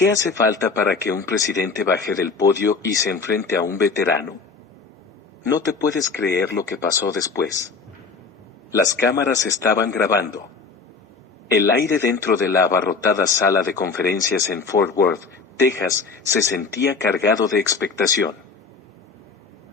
¿Qué hace falta para que un presidente baje del podio y se enfrente a un veterano? No te puedes creer lo que pasó después. Las cámaras estaban grabando. El aire dentro de la abarrotada sala de conferencias en Fort Worth, Texas, se sentía cargado de expectación.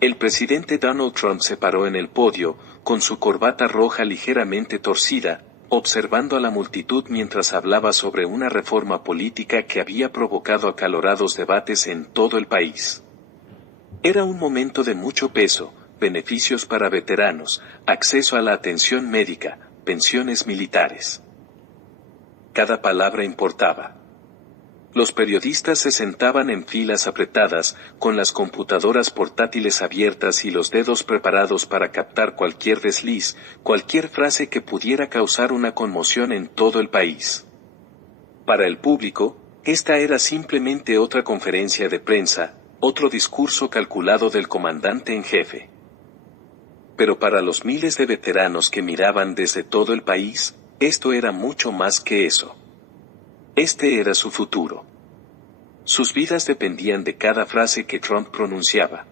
El presidente Donald Trump se paró en el podio, con su corbata roja ligeramente torcida, observando a la multitud mientras hablaba sobre una reforma política que había provocado acalorados debates en todo el país. Era un momento de mucho peso, beneficios para veteranos, acceso a la atención médica, pensiones militares. Cada palabra importaba. Los periodistas se sentaban en filas apretadas, con las computadoras portátiles abiertas y los dedos preparados para captar cualquier desliz, cualquier frase que pudiera causar una conmoción en todo el país. Para el público, esta era simplemente otra conferencia de prensa, otro discurso calculado del comandante en jefe. Pero para los miles de veteranos que miraban desde todo el país, esto era mucho más que eso. Este era su futuro. Sus vidas dependían de cada frase que Trump pronunciaba.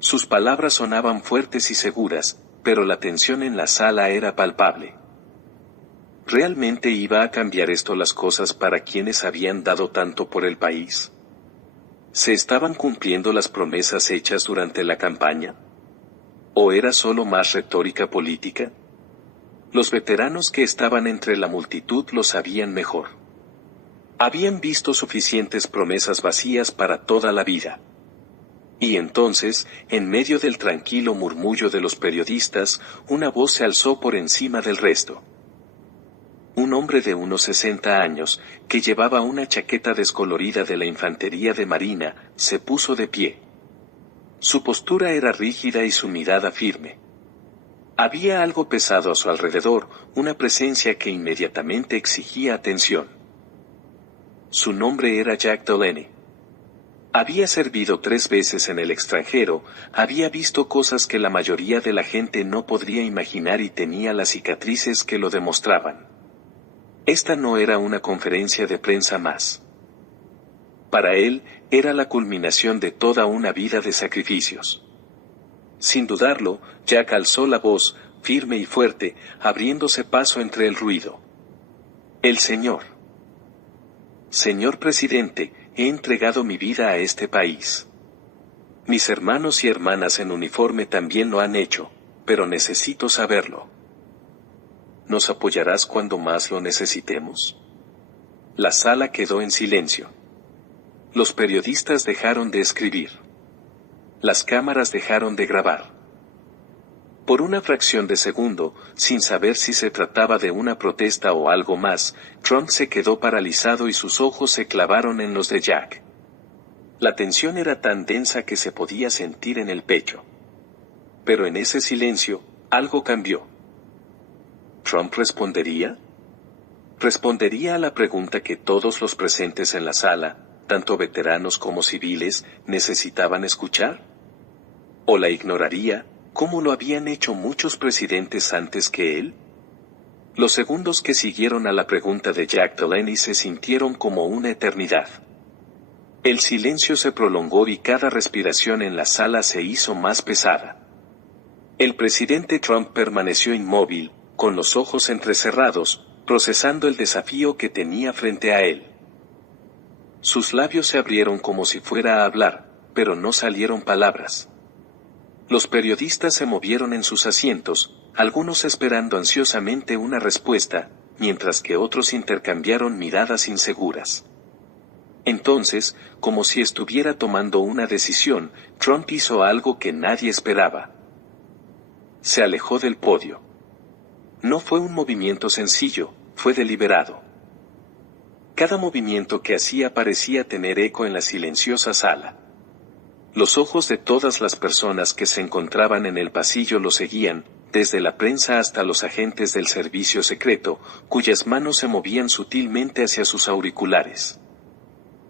Sus palabras sonaban fuertes y seguras, pero la tensión en la sala era palpable. ¿Realmente iba a cambiar esto las cosas para quienes habían dado tanto por el país? ¿Se estaban cumpliendo las promesas hechas durante la campaña? ¿O era solo más retórica política? Los veteranos que estaban entre la multitud lo sabían mejor. Habían visto suficientes promesas vacías para toda la vida. Y entonces, en medio del tranquilo murmullo de los periodistas, una voz se alzó por encima del resto. Un hombre de unos 60 años, que llevaba una chaqueta descolorida de la infantería de marina, se puso de pie. Su postura era rígida y su mirada firme. Había algo pesado a su alrededor, una presencia que inmediatamente exigía atención. Su nombre era Jack Delaney. Había servido 3 veces en el extranjero, había visto cosas que la mayoría de la gente no podría imaginar y tenía las cicatrices que lo demostraban. Esta no era una conferencia de prensa más. Para él, era la culminación de toda una vida de sacrificios. Sin dudarlo, Jack alzó la voz, firme y fuerte, abriéndose paso entre el ruido. El Señor presidente, he entregado mi vida a este país. Mis hermanos y hermanas en uniforme también lo han hecho, pero necesito saberlo. ¿Nos apoyarás cuando más lo necesitemos? La sala quedó en silencio. Los periodistas dejaron de escribir. Las cámaras dejaron de grabar. Por una fracción de segundo, sin saber si se trataba de una protesta o algo más, Trump se quedó paralizado y sus ojos se clavaron en los de Jack. La tensión era tan densa que se podía sentir en el pecho. Pero en ese silencio, algo cambió. ¿Trump respondería? ¿Respondería a la pregunta que todos los presentes en la sala, tanto veteranos como civiles, necesitaban escuchar? ¿O la ignoraría, como lo habían hecho muchos presidentes antes que él? Los segundos que siguieron a la pregunta de Jack Delaney se sintieron como una eternidad. El silencio se prolongó y cada respiración en la sala se hizo más pesada. El presidente Trump permaneció inmóvil, con los ojos entrecerrados, procesando el desafío que tenía frente a él. Sus labios se abrieron como si fuera a hablar, pero no salieron palabras. Los periodistas se movieron en sus asientos, algunos esperando ansiosamente una respuesta, mientras que otros intercambiaron miradas inseguras. Entonces, como si estuviera tomando una decisión, Trump hizo algo que nadie esperaba. Se alejó del podio. No fue un movimiento sencillo, fue deliberado. Cada movimiento que hacía parecía tener eco en la silenciosa sala. Los ojos de todas las personas que se encontraban en el pasillo lo seguían, desde la prensa hasta los agentes del servicio secreto, cuyas manos se movían sutilmente hacia sus auriculares.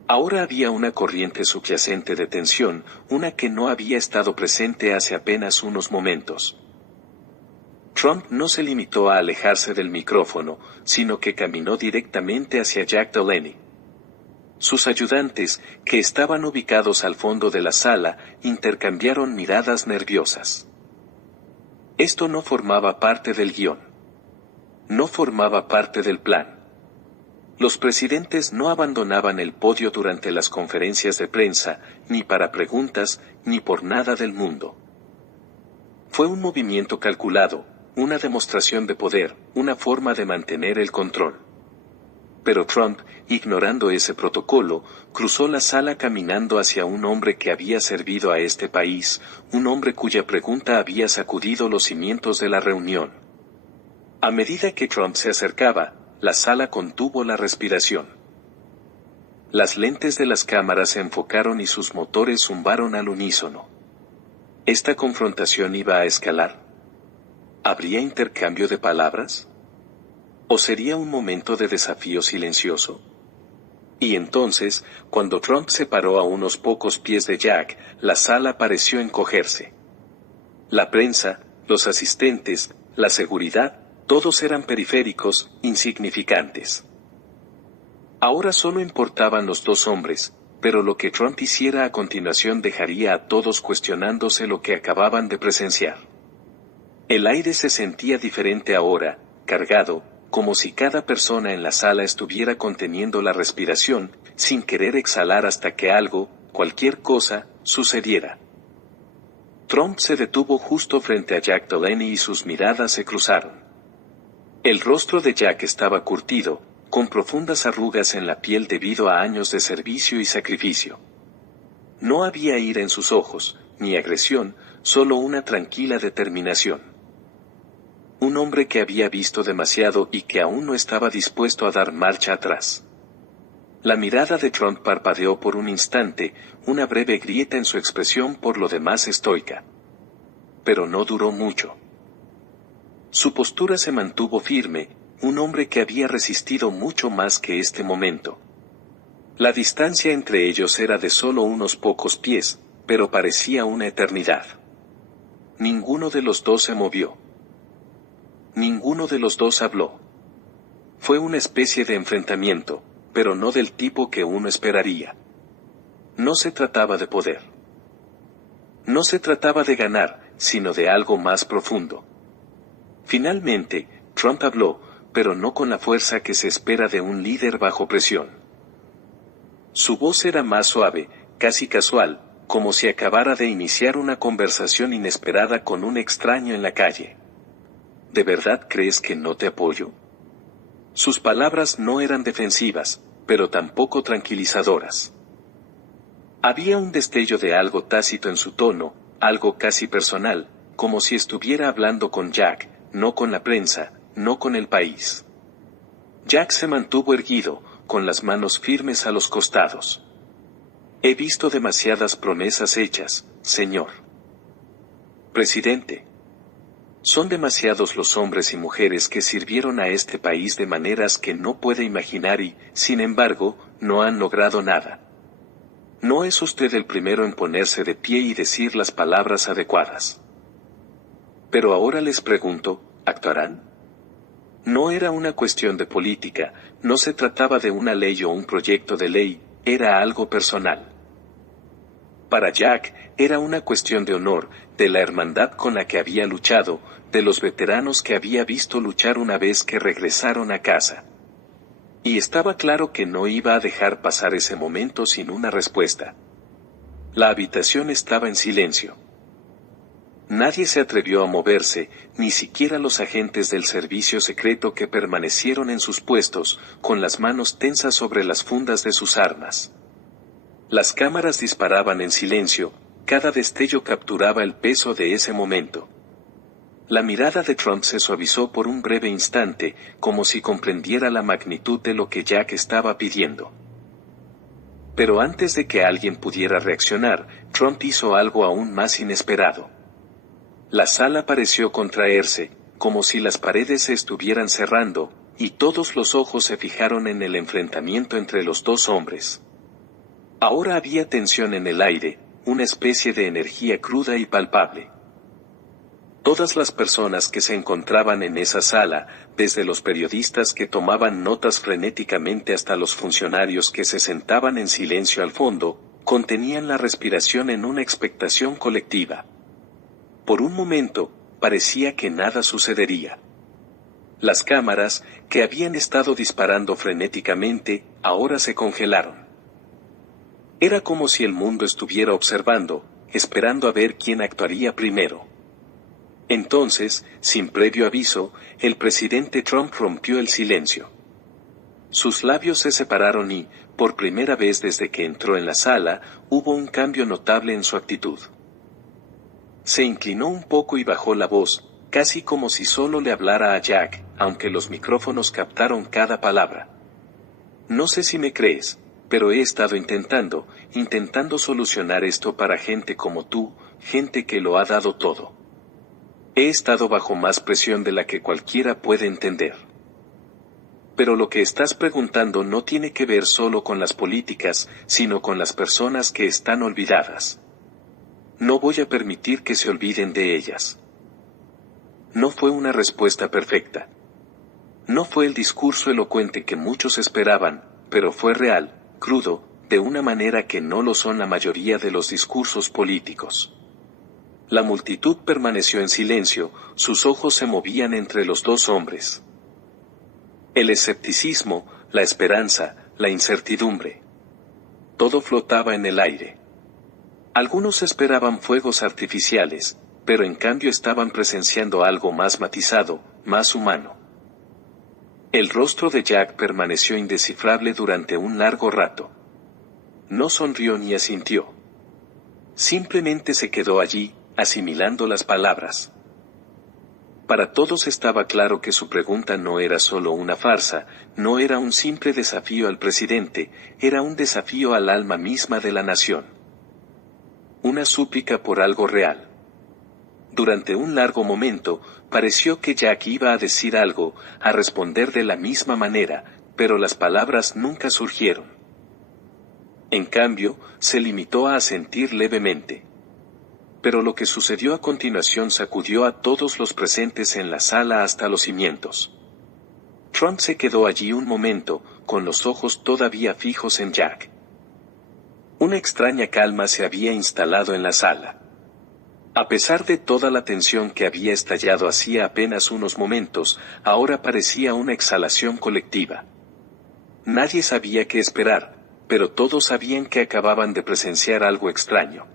Ahora había una corriente subyacente de tensión, una que no había estado presente hace apenas unos momentos. Trump no se limitó a alejarse del micrófono, sino que caminó directamente hacia Jack Delaney. Sus ayudantes, que estaban ubicados al fondo de la sala, intercambiaron miradas nerviosas. Esto no formaba parte del guión. No formaba parte del plan. Los presidentes no abandonaban el podio durante las conferencias de prensa, ni para preguntas, ni por nada del mundo. Fue un movimiento calculado, una demostración de poder, una forma de mantener el control. Pero Trump, ignorando ese protocolo, cruzó la sala caminando hacia un hombre que había servido a este país, un hombre cuya pregunta había sacudido los cimientos de la reunión. A medida que Trump se acercaba, la sala contuvo la respiración. Las lentes de las cámaras se enfocaron y sus motores zumbaron al unísono. ¿Esta confrontación iba a escalar? ¿Habría intercambio de palabras? ¿O sería un momento de desafío silencioso? Y entonces, cuando Trump se paró a unos pocos pies de Jack, la sala pareció encogerse. La prensa, los asistentes, la seguridad, todos eran periféricos, insignificantes. Ahora solo importaban los dos hombres, pero lo que Trump hiciera a continuación dejaría a todos cuestionándose lo que acababan de presenciar. El aire se sentía diferente ahora, cargado, como si cada persona en la sala estuviera conteniendo la respiración, sin querer exhalar hasta que algo, cualquier cosa, sucediera. Trump se detuvo justo frente a Jack Delaney y sus miradas se cruzaron. El rostro de Jack estaba curtido, con profundas arrugas en la piel debido a años de servicio y sacrificio. No había ira en sus ojos, ni agresión, solo una tranquila determinación. Un hombre que había visto demasiado y que aún no estaba dispuesto a dar marcha atrás. La mirada de Trump parpadeó por un instante, una breve grieta en su expresión por lo demás estoica. Pero no duró mucho. Su postura se mantuvo firme, un hombre que había resistido mucho más que este momento. La distancia entre ellos era de solo unos pocos pies, pero parecía una eternidad. Ninguno de los dos se movió. Ninguno de los dos habló. Fue una especie de enfrentamiento, pero no del tipo que uno esperaría. No se trataba de poder. No se trataba de ganar, sino de algo más profundo. Finalmente, Trump habló, pero no con la fuerza que se espera de un líder bajo presión. Su voz era más suave, casi casual, como si acabara de iniciar una conversación inesperada con un extraño en la calle. ¿De verdad crees que no te apoyo? Sus palabras no eran defensivas, pero tampoco tranquilizadoras. Había un destello de algo tácito en su tono, algo casi personal, como si estuviera hablando con Jack, no con la prensa, no con el país. Jack se mantuvo erguido, con las manos firmes a los costados. He visto demasiadas promesas hechas, señor presidente. Son demasiados los hombres y mujeres que sirvieron a este país de maneras que no puede imaginar y, sin embargo, no han logrado nada. No es usted el primero en ponerse de pie y decir las palabras adecuadas. Pero ahora les pregunto, ¿actuarán? No era una cuestión de política, no se trataba de una ley o un proyecto de ley, era algo personal. Para Jack, era una cuestión de honor, de la hermandad con la que había luchado, de los veteranos que había visto luchar una vez que regresaron a casa. Y estaba claro que no iba a dejar pasar ese momento sin una respuesta. La habitación estaba en silencio. Nadie se atrevió a moverse, ni siquiera los agentes del servicio secreto que permanecieron en sus puestos, con las manos tensas sobre las fundas de sus armas. Las cámaras disparaban en silencio, cada destello capturaba el peso de ese momento. La mirada de Trump se suavizó por un breve instante, como si comprendiera la magnitud de lo que Jack estaba pidiendo. Pero antes de que alguien pudiera reaccionar, Trump hizo algo aún más inesperado. La sala pareció contraerse, como si las paredes se estuvieran cerrando, y todos los ojos se fijaron en el enfrentamiento entre los dos hombres. Ahora había tensión en el aire, una especie de energía cruda y palpable. Todas las personas que se encontraban en esa sala, desde los periodistas que tomaban notas frenéticamente hasta los funcionarios que se sentaban en silencio al fondo, contenían la respiración en una expectación colectiva. Por un momento, parecía que nada sucedería. Las cámaras, que habían estado disparando frenéticamente, ahora se congelaron. Era como si el mundo estuviera observando, esperando a ver quién actuaría primero. Entonces, sin previo aviso, el presidente Trump rompió el silencio. Sus labios se separaron y, por primera vez desde que entró en la sala, hubo un cambio notable en su actitud. Se inclinó un poco y bajó la voz, casi como si solo le hablara a Jack, aunque los micrófonos captaron cada palabra. No sé si me crees, pero he estado intentando solucionar esto para gente como tú, gente que lo ha dado todo. He estado bajo más presión de la que cualquiera puede entender. Pero lo que estás preguntando no tiene que ver solo con las políticas, sino con las personas que están olvidadas. No voy a permitir que se olviden de ellas. No fue una respuesta perfecta. No fue el discurso elocuente que muchos esperaban, pero fue real, crudo, de una manera que no lo son la mayoría de los discursos políticos. La multitud permaneció en silencio, sus ojos se movían entre los dos hombres. El escepticismo, la esperanza, la incertidumbre. Todo flotaba en el aire. Algunos esperaban fuegos artificiales, pero en cambio estaban presenciando algo más matizado, más humano. El rostro de Jack permaneció indescifrable durante un largo rato. No sonrió ni asintió. Simplemente se quedó allí, asimilando las palabras. Para todos estaba claro que su pregunta no era solo una farsa, no era un simple desafío al presidente, era un desafío al alma misma de la nación. Una súplica por algo real. Durante un largo momento, pareció que Jack iba a decir algo, a responder de la misma manera, pero las palabras nunca surgieron. En cambio, se limitó a asentir levemente. Pero lo que sucedió a continuación sacudió a todos los presentes en la sala hasta los cimientos. Trump se quedó allí un momento, con los ojos todavía fijos en Jack. Una extraña calma se había instalado en la sala. A pesar de toda la tensión que había estallado hacía apenas unos momentos, ahora parecía una exhalación colectiva. Nadie sabía qué esperar, pero todos sabían que acababan de presenciar algo extraño.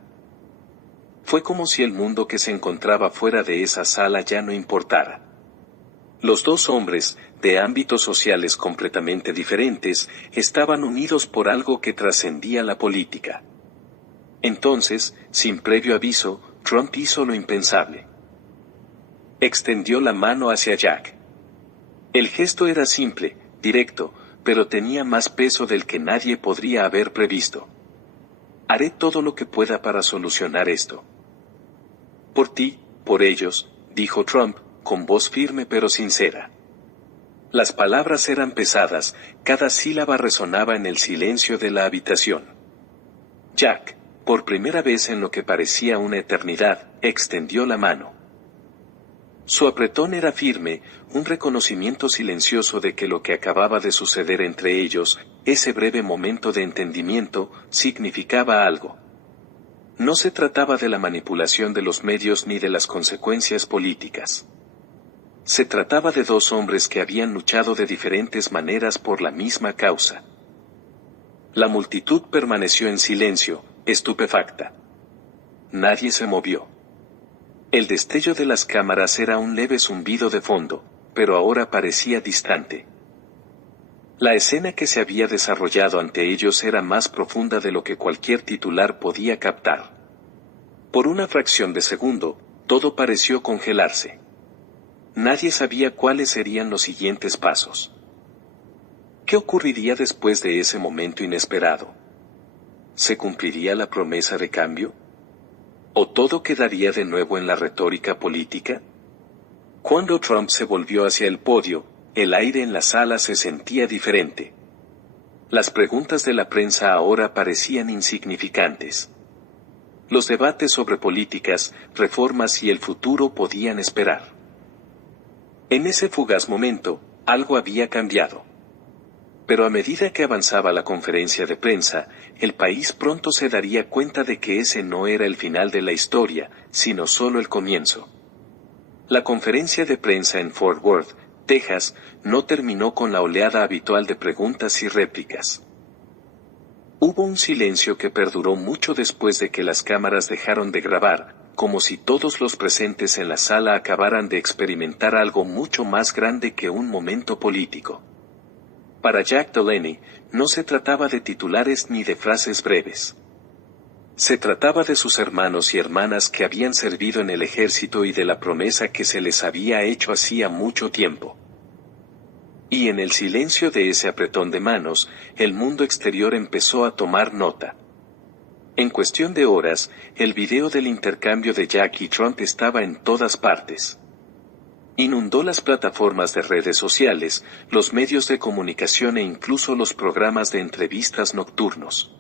Fue como si el mundo que se encontraba fuera de esa sala ya no importara. Los dos hombres, de ámbitos sociales completamente diferentes, estaban unidos por algo que trascendía la política. Entonces, sin previo aviso, Trump hizo lo impensable. Extendió la mano hacia Jack. El gesto era simple, directo, pero tenía más peso del que nadie podría haber previsto. Haré todo lo que pueda para solucionar esto. Por ti, por ellos, dijo Trump, con voz firme pero sincera. Las palabras eran pesadas, cada sílaba resonaba en el silencio de la habitación. Jack, por primera vez en lo que parecía una eternidad, extendió la mano. Su apretón era firme, un reconocimiento silencioso de que lo que acababa de suceder entre ellos, ese breve momento de entendimiento, significaba algo. No se trataba de la manipulación de los medios ni de las consecuencias políticas. Se trataba de dos hombres que habían luchado de diferentes maneras por la misma causa. La multitud permaneció en silencio, estupefacta. Nadie se movió. El destello de las cámaras era un leve zumbido de fondo, pero ahora parecía distante. La escena que se había desarrollado ante ellos era más profunda de lo que cualquier titular podía captar. Por una fracción de segundo, todo pareció congelarse. Nadie sabía cuáles serían los siguientes pasos. ¿Qué ocurriría después de ese momento inesperado? ¿Se cumpliría la promesa de cambio? ¿O todo quedaría de nuevo en la retórica política? Cuando Trump se volvió hacia el podio, el aire en la sala se sentía diferente. Las preguntas de la prensa ahora parecían insignificantes. Los debates sobre políticas, reformas y el futuro podían esperar. En ese fugaz momento, algo había cambiado. Pero a medida que avanzaba la conferencia de prensa, el país pronto se daría cuenta de que ese no era el final de la historia, sino solo el comienzo. La conferencia de prensa en Fort Worth, Texas, no terminó con la oleada habitual de preguntas y réplicas. Hubo un silencio que perduró mucho después de que las cámaras dejaron de grabar, como si todos los presentes en la sala acabaran de experimentar algo mucho más grande que un momento político. Para Jack Delaney, no se trataba de titulares ni de frases breves. Se trataba de sus hermanos y hermanas que habían servido en el ejército y de la promesa que se les había hecho hacía mucho tiempo. Y en el silencio de ese apretón de manos, el mundo exterior empezó a tomar nota. En cuestión de horas, el video del intercambio de Jack y Trump estaba en todas partes. Inundó las plataformas de redes sociales, los medios de comunicación e incluso los programas de entrevistas nocturnos.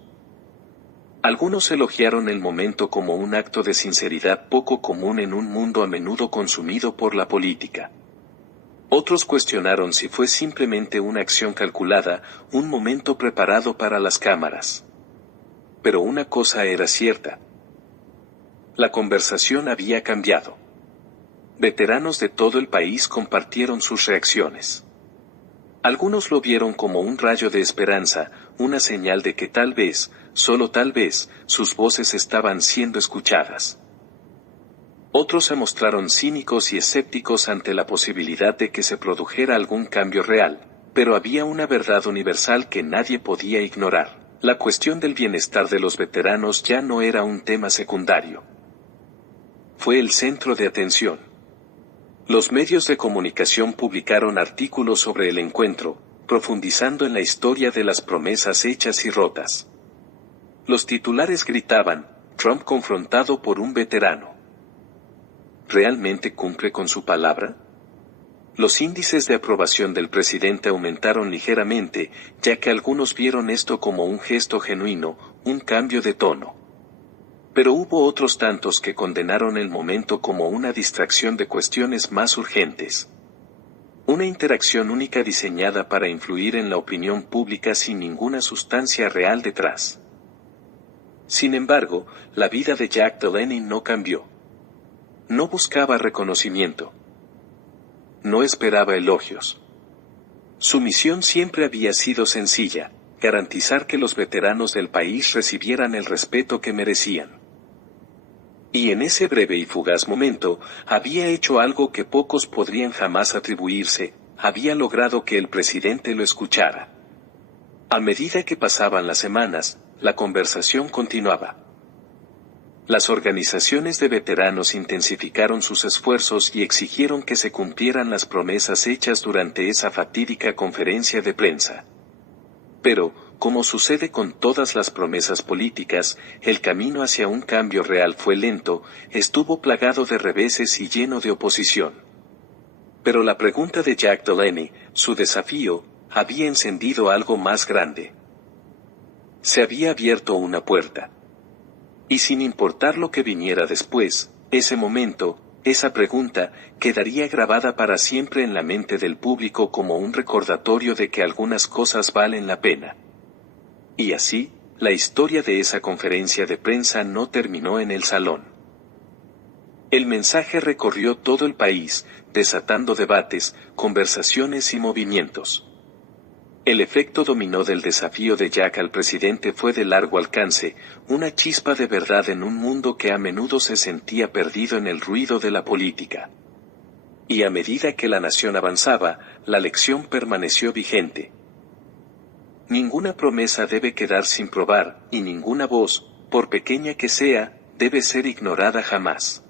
Algunos elogiaron el momento como un acto de sinceridad poco común en un mundo a menudo consumido por la política. Otros cuestionaron si fue simplemente una acción calculada, un momento preparado para las cámaras. Pero una cosa era cierta. La conversación había cambiado. Veteranos de todo el país compartieron sus reacciones. Algunos lo vieron como un rayo de esperanza, una señal de que tal vez, solo tal vez, sus voces estaban siendo escuchadas. Otros se mostraron cínicos y escépticos ante la posibilidad de que se produjera algún cambio real, pero había una verdad universal que nadie podía ignorar. La cuestión del bienestar de los veteranos ya no era un tema secundario. Fue el centro de atención. Los medios de comunicación publicaron artículos sobre el encuentro, profundizando en la historia de las promesas hechas y rotas. Los titulares gritaban, Trump confrontado por un veterano. ¿Realmente cumple con su palabra? Los índices de aprobación del presidente aumentaron ligeramente, ya que algunos vieron esto como un gesto genuino, un cambio de tono. Pero hubo otros tantos que condenaron el momento como una distracción de cuestiones más urgentes. Una interacción única diseñada para influir en la opinión pública sin ninguna sustancia real detrás. Sin embargo, la vida de Jack Delaney no cambió. No buscaba reconocimiento. No esperaba elogios. Su misión siempre había sido sencilla, garantizar que los veteranos del país recibieran el respeto que merecían. Y en ese breve y fugaz momento, había hecho algo que pocos podrían jamás atribuirse, había logrado que el presidente lo escuchara. A medida que pasaban las semanas, la conversación continuaba. Las organizaciones de veteranos intensificaron sus esfuerzos y exigieron que se cumplieran las promesas hechas durante esa fatídica conferencia de prensa. Pero, como sucede con todas las promesas políticas, el camino hacia un cambio real fue lento, estuvo plagado de reveses y lleno de oposición. Pero la pregunta de Jack Delaney, su desafío, había encendido algo más grande. Se había abierto una puerta. Y sin importar lo que viniera después, ese momento, esa pregunta, quedaría grabada para siempre en la mente del público como un recordatorio de que algunas cosas valen la pena. Y así, la historia de esa conferencia de prensa no terminó en el salón. El mensaje recorrió todo el país, desatando debates, conversaciones y movimientos. El efecto dominó del desafío de Jack al presidente fue de largo alcance, una chispa de verdad en un mundo que a menudo se sentía perdido en el ruido de la política. Y a medida que la nación avanzaba, la lección permaneció vigente. Ninguna promesa debe quedar sin probar, y ninguna voz, por pequeña que sea, debe ser ignorada jamás.